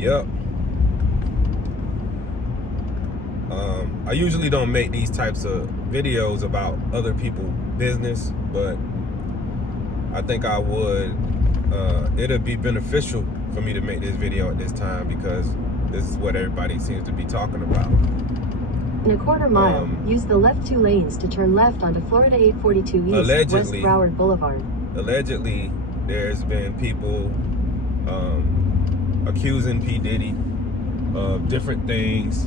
Yep. I usually don't make these types of videos about other people's business, but I think I would. It'd be beneficial for me to make this video at this time because this is what everybody seems to be talking about. In a quarter mile, use the left 2 lanes to turn left onto Florida 842 East, West Broward Boulevard. Allegedly, there's been people accusing P. Diddy of different things.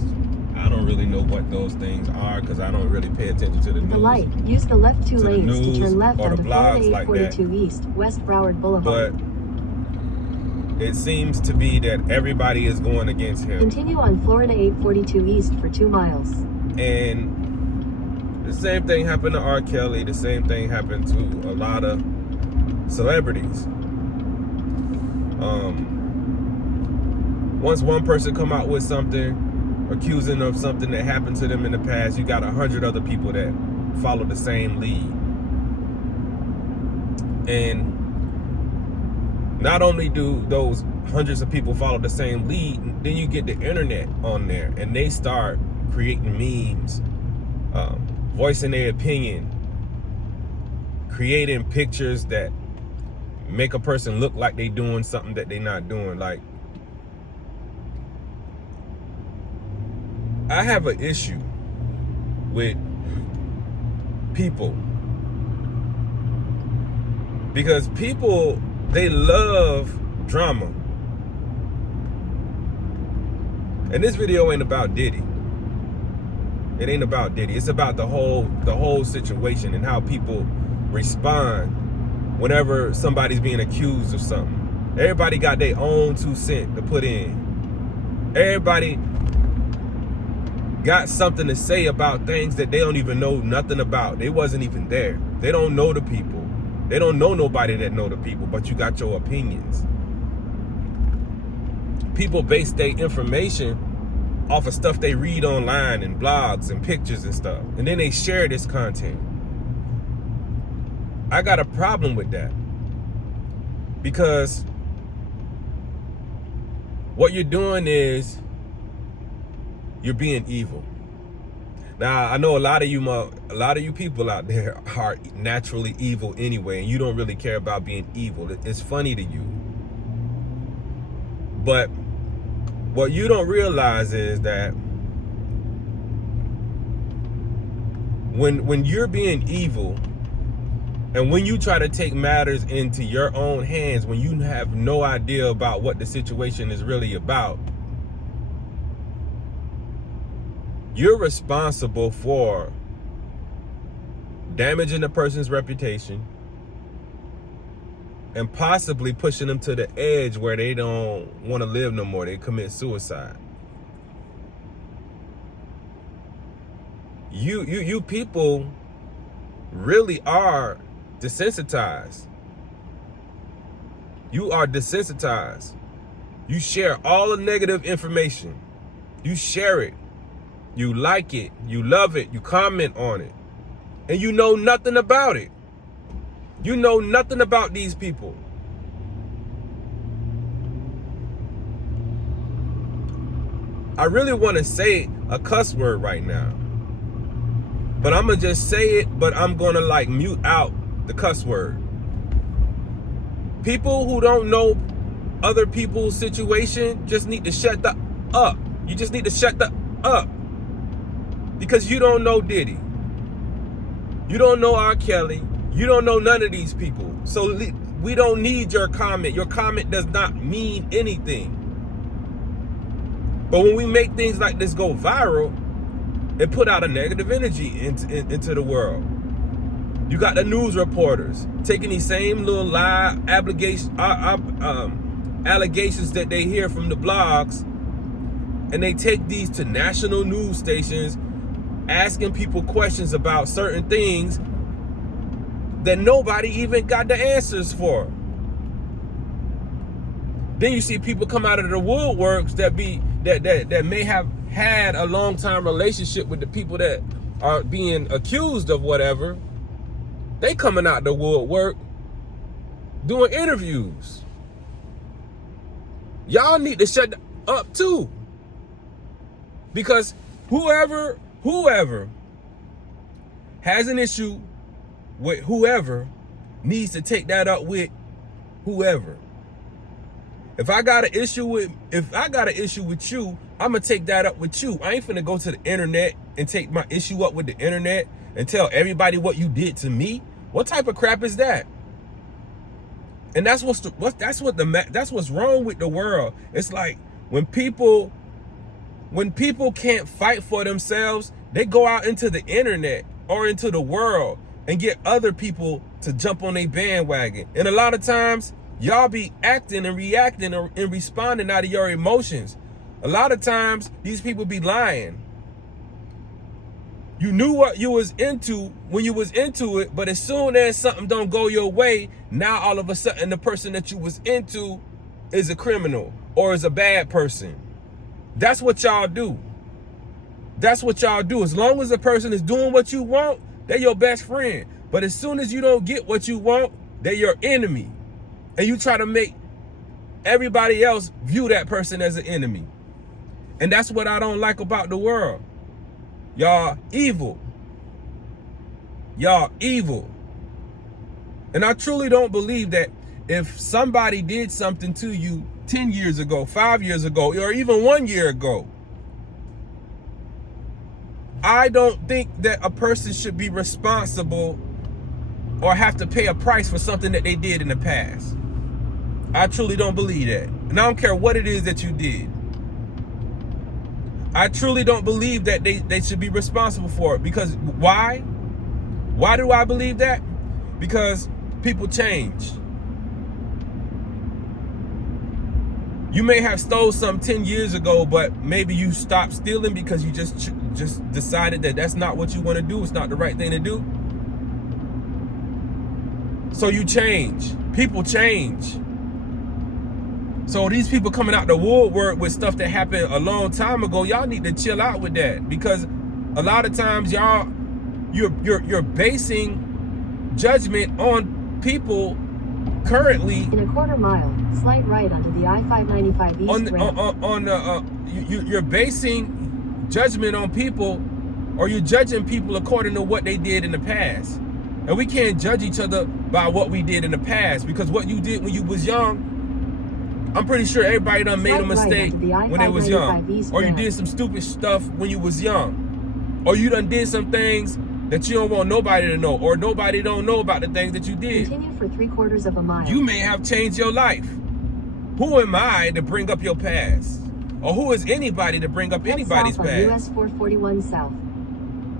I don't really know what those things are because I don't really pay attention to the news. The light, use the left 2 lanes to turn left onto Florida 842 East, West Broward Boulevard. But it seems to be that everybody is going against him. Continue on Florida 842 East for 2 miles. And the same thing happened to R. Kelly. The same thing happened to a lot of celebrities. Once one person come out with something accusing of something that happened to them in the past, you got 100 other people that follow the same lead. And not only do those hundreds of people follow the same lead, then you get the internet on there and they start creating memes, voicing their opinion, creating pictures that make a person look like they doing something that they not doing. Like, I have an issue with people because people, they love drama. And this video ain't about Diddy. It ain't about Diddy. It's about the whole situation and how people respond whenever somebody's being accused of something. Everybody got their own 2 cents to put in. Everybody got something to say about things that they don't even know nothing about. They wasn't even there. They don't know the people. They don't know nobody that know the people, but you got your opinions. People base their information off of stuff they read online and blogs and pictures and stuff. And then they share this content. I got a problem with that. Because what you're doing is you're being evil. Now, I know a lot of you people out there are naturally evil anyway, and you don't really care about being evil. It's funny to you. But what you don't realize is that when you're being evil and when you try to take matters into your own hands, when you have no idea about what the situation is really about, you're responsible for damaging a person's reputation and possibly pushing them to the edge where they don't want to live no more. They commit suicide. You people really are desensitized. You are desensitized. You share all the negative information. You share it. You like it, you love it, you comment on it, and you know nothing about it. You know nothing about these people. I really want to say a cuss word right now, but I'm going to just say it, but I'm going to like mute out the cuss word. People who don't know other people's situation just need to shut the up. You just need to shut the up. Because you don't know Diddy. You don't know R. Kelly. You don't know none of these people. So we don't need your comment. Your comment does not mean anything. But when we make things like this go viral, it put out a negative energy into the world. You got the news reporters taking these same little lie allegations that they hear from the blogs, and they take these to national news stations, asking people questions about certain things that nobody even got the answers for. Then you see people come out of the woodworks that may have had a long time relationship with the people that are being accused of whatever. They coming out the woodwork doing interviews. Y'all need to up too. Because whoever has an issue with whoever needs to take that up with whoever. If I got an issue with you, I'm gonna take that up with you. I ain't finna go to the internet and take my issue up with the internet and tell everybody what you did to me. What type of crap is that? And that's what's wrong with the world. It's like when people can't fight for themselves, they go out into the internet or into the world and get other people to jump on their bandwagon. And a lot of times, y'all be acting and reacting and responding out of your emotions. A lot of times, these people be lying. You knew what you was into when you was into it, but as soon as something don't go your way, now all of a sudden the person that you was into is a criminal or is a bad person. That's what y'all do. That's what y'all do. As long as a person is doing what you want, they're your best friend. But as soon as you don't get what you want, they're your enemy. And you try to make everybody else view that person as an enemy. And that's what I don't like about the world. Y'all evil. Y'all evil. And I truly don't believe that if somebody did something to you 10 years ago, 5 years ago, or even 1 year ago, I don't think that a person should be responsible or have to pay a price for something that they did in the past. I truly don't believe that. And I don't care what it is that you did. I truly don't believe that they should be responsible for it. Because why? Why do I believe that? Because people change. You may have stole something 10 years ago, but maybe you stopped stealing because you just decided that that's not what you want to do. It's not the right thing to do. So you change. People change. So these people coming out the woodwork with stuff that happened a long time ago, y'all need to chill out with that, because a lot of times you're basing judgment on people currently. In a quarter mile, slight right onto the I-595 East you're basing judgment on people, or you're judging people according to what they did in the past. And we can't judge each other by what we did in the past, because what you did when you was young, I'm pretty sure everybody done made a mistake when they was young. Or you did some stupid stuff when you was young. Or you done did some things that you don't want nobody to know, or nobody don't know about the things that you did. Continue for 3/4 of a mile. You may have changed your life. Who am I to bring up your past? Or who is anybody to bring up anybody's south on past? US 441 South.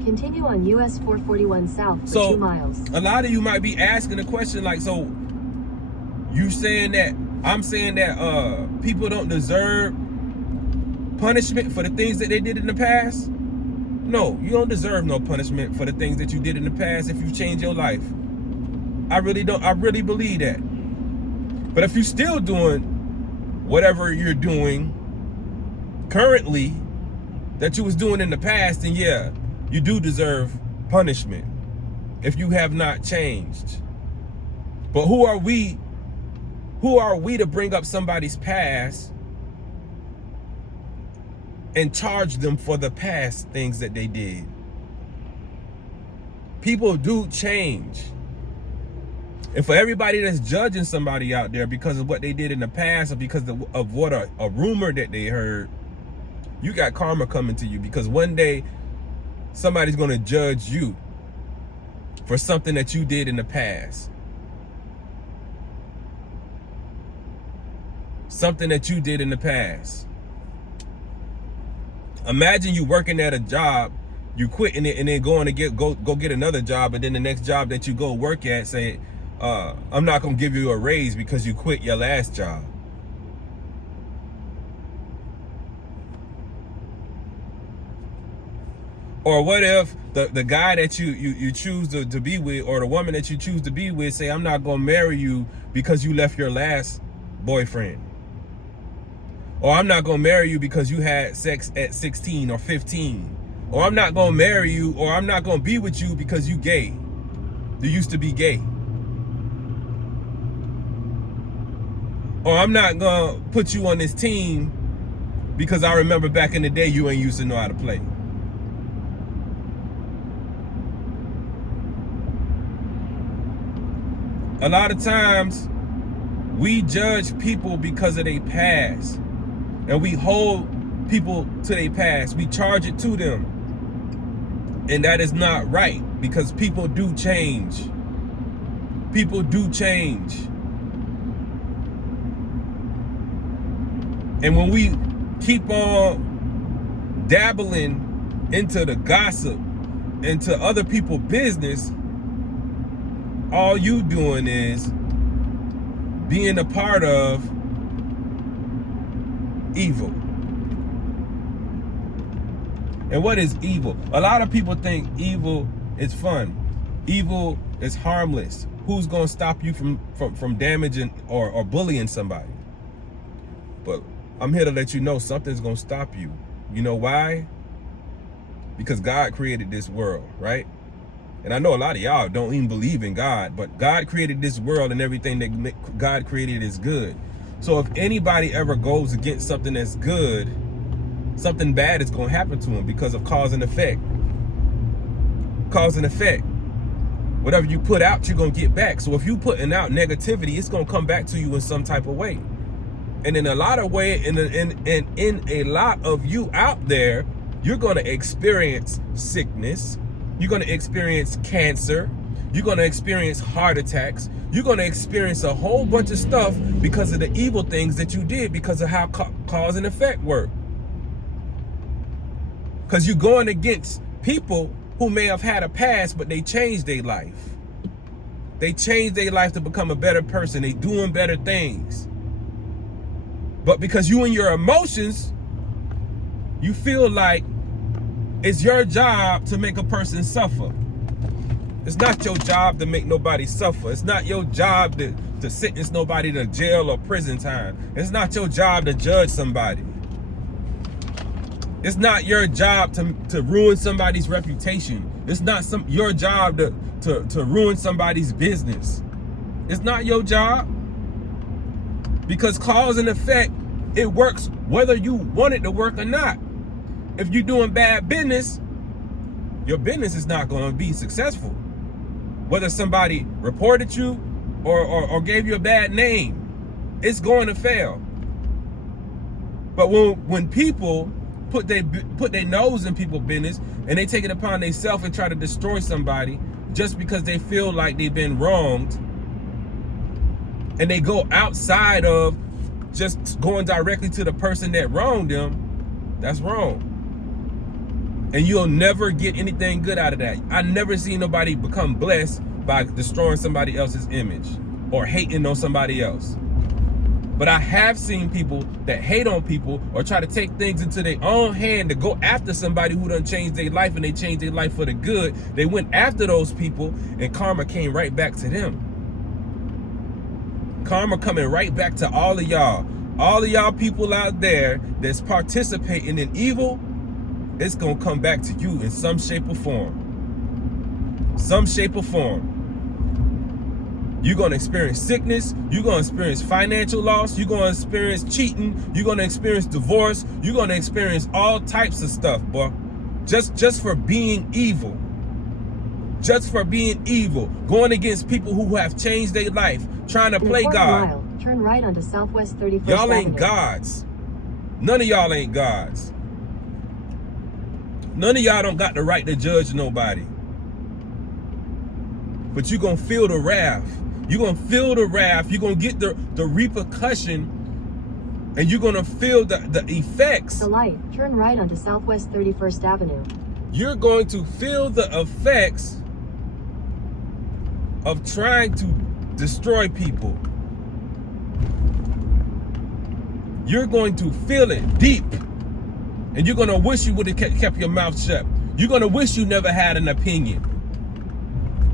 Continue on US 441 South for 2 miles. A lot of you might be asking the question like, so you saying that I'm saying that people don't deserve punishment for the things that they did in the past? No, you don't deserve no punishment for the things that you did in the past if you've changed your life. I really don't. I really believe that. But if you're still doing whatever you're doing currently that you was doing in the past, then yeah, you do deserve punishment if you have not changed. But who are we? Who are we to bring up somebody's past and charge them for the past things that they did? People do change. And for everybody that's judging somebody out there because of what they did in the past, or because of what a rumor that they heard, you got karma coming to you, because one day somebody's going to judge you for something that you did in the past. Something that you did in the past. Imagine you working at a job, you quitting it, and then going to go get another job, and then the next job that you go work at say, I'm not gonna give you a raise because you quit your last job. Or what if the guy that you choose to be with, or the woman that you choose to be with, say, I'm not gonna marry you because you left your last boyfriend. Or I'm not gonna marry you because you had sex at 16 or 15. Or I'm not gonna marry you, or I'm not gonna be with you because you gay. You used to be gay. Or I'm not gonna put you on this team Because I remember back in the day, you ain't used to know how to play. A lot of times, we judge people because of their past. And we hold people to their past. We charge it to them. And that is not right, because people do change. People do change. And when we keep on dabbling into the gossip, into other people's business, all you doing is being a part of evil. And what is evil? A lot of people think evil is fun. Evil is harmless. Who's gonna stop you from damaging or bullying somebody? But I'm here to let you know something's gonna stop you. You know why? Because God created this world, right? And I know a lot of y'all don't even believe in God, but God created this world, and everything that God created is good. So if anybody ever goes against something that's good, something bad is going to happen to them, because of cause and effect. Cause and effect. Whatever you put out, you're going to get back. So if you putting out negativity, it's going to come back to you in some type of way. And in a lot of way, in a lot of you out there, you're going to experience sickness. You're going to experience cancer. You're going to experience heart attacks. You're going to experience a whole bunch of stuff because of the evil things that you did, because of how cause and effect work. Because you're going against people who may have had a past, but they changed their life. They changed their life to become a better person. They doing better things. But because you and your emotions, you feel like it's your job to make a person suffer. It's not your job to make nobody suffer. It's not your job to sentence nobody to jail or prison time. It's not your job to judge somebody. It's not your job to ruin somebody's reputation. It's not your job to ruin somebody's business. It's not your job. Because cause and effect, it works whether you want it to work or not. If you're doing bad business, your business is not going to be successful. Whether somebody reported you or gave you a bad name, it's going to fail. But when people put their nose in people's business and they take it upon themselves and try to destroy somebody just because they feel like they've been wronged, and they go outside of just going directly to the person that wronged them, that's wrong. And you'll never get anything good out of that. I never seen nobody become blessed by destroying somebody else's image or hating on somebody else. But I have seen people that hate on people or try to take things into their own hand to go after somebody who done changed their life, and they changed their life for the good. They went after those people, and karma came right back to them. Karma coming right back to all of y'all. All of y'all people out there that's participating in evil, it's going to come back to you in some shape or form. Some shape or form. You're going to experience sickness. You're going to experience financial loss. You're going to experience cheating. You're going to experience divorce. You're going to experience all types of stuff, boy. Just for being evil. Just for being evil. Going against people who have changed their life. Trying to play God. Mile, turn right onto Southwest 31st Y'all ain't Avenue. gods. None of y'all ain't gods. None of y'all don't got the right to judge nobody. But you're going to feel the wrath. You're going to feel the wrath. You're going to get the repercussion. And you're going to feel the effects. The light, turn right onto Southwest 31st Avenue. You're going to feel the effects of trying to destroy people. You're going to feel it deep. And you're going to wish you would have kept your mouth shut. You're going to wish you never had an opinion.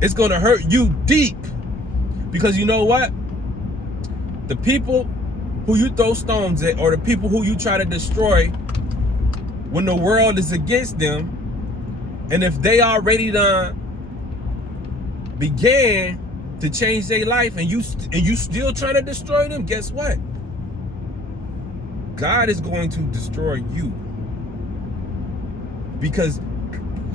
It's going to hurt you deep. Because you know what? The people who you throw stones at, or the people who you try to destroy when the world is against them, and if they already done began to change their life and you still trying to destroy them, guess what? God is going to destroy you. Because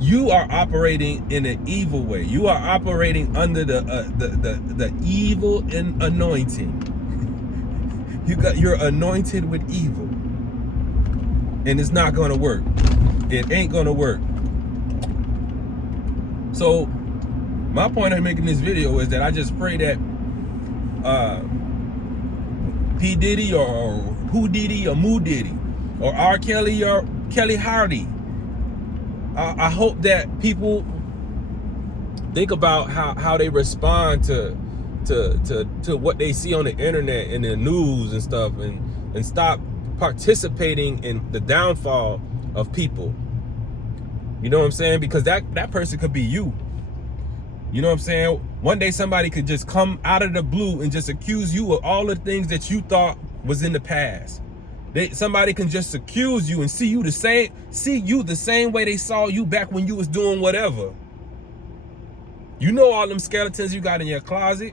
you are operating in an evil way. You are operating under the evil and anointing. You're anointed with evil. And it's not gonna work. It ain't gonna work. So my point of making this video is that I just pray that P. Diddy or Who Diddy or Moo Diddy or R. Kelly or Kelly Hardy, I hope that people think about how they respond to what they see on the internet and the news and stuff, and stop participating in the downfall of people. You know what I'm saying? Because that person could be you. You know what I'm saying? One day somebody could just come out of the blue and just accuse you of all the things that you thought was in the past. Somebody can just accuse you and see you the same way they saw you back when you was doing whatever. You know all them skeletons you got in your closet.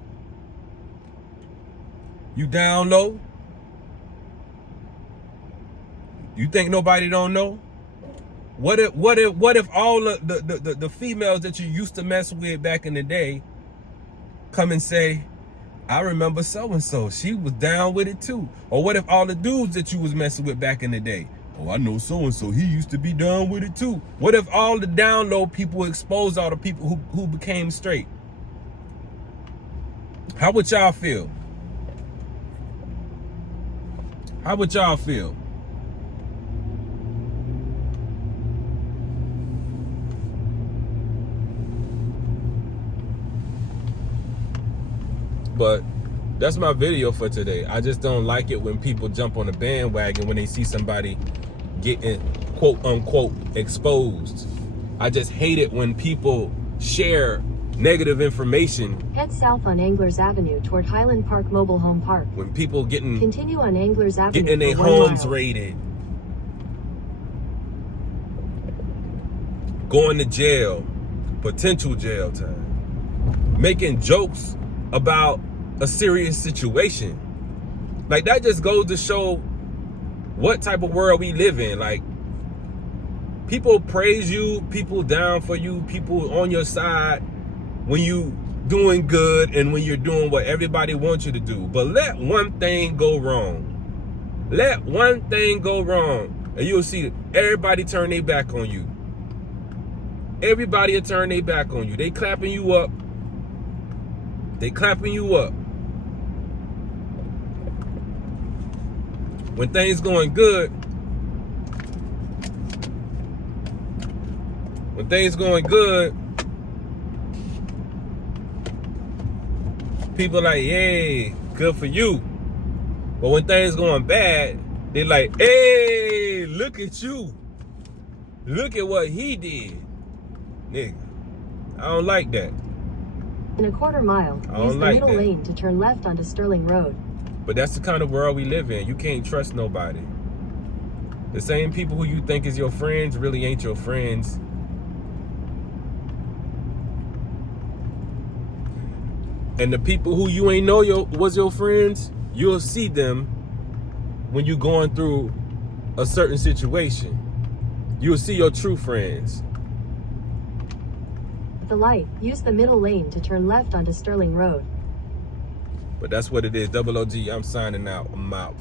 You down low. You think nobody don't know? What if all the females that you used to mess with back in the day come and say, I remember so-and-so, she was down with it too? Or what if all the dudes that you was messing with back in the day, oh, I know so-and-so, he used to be down with it too? What if all the down low people exposed all the people who became straight? How would y'all feel? How would y'all feel? But that's my video for today. I just don't like it when people jump on the bandwagon when they see somebody getting quote unquote exposed. I just hate it when people share negative information. Head south on Anglers Avenue toward Highland Park Mobile Home Park. When people continue on Anglers Avenue, getting their homes raided, going to jail, potential jail time, making jokes about a serious situation. Like, that just goes to show what type of world we live in. Like, people praise you, people down for you, people on your side when you doing good and when you're doing what everybody wants you to do. But let one thing go wrong. Let one thing go wrong, and you'll see everybody turn their back on you. Everybody will turn their back on you. They clapping you up. They clapping you up. When things going good, people are like, yay, good for you. But when things going bad, they like, hey, look at you. Look at what he did. Nigga, I don't like that. In a quarter mile, use the middle lane to turn left onto Sterling Road. But that's the kind of world we live in. You can't trust nobody. The same people who you think is your friends really ain't your friends. And the people who you ain't know was your friends, you'll see them when you're going through a certain situation. You'll see your true friends. At the light, use the middle lane to turn left onto Sterling Road. But that's what it is. Double OG, I'm signing out. I'm out.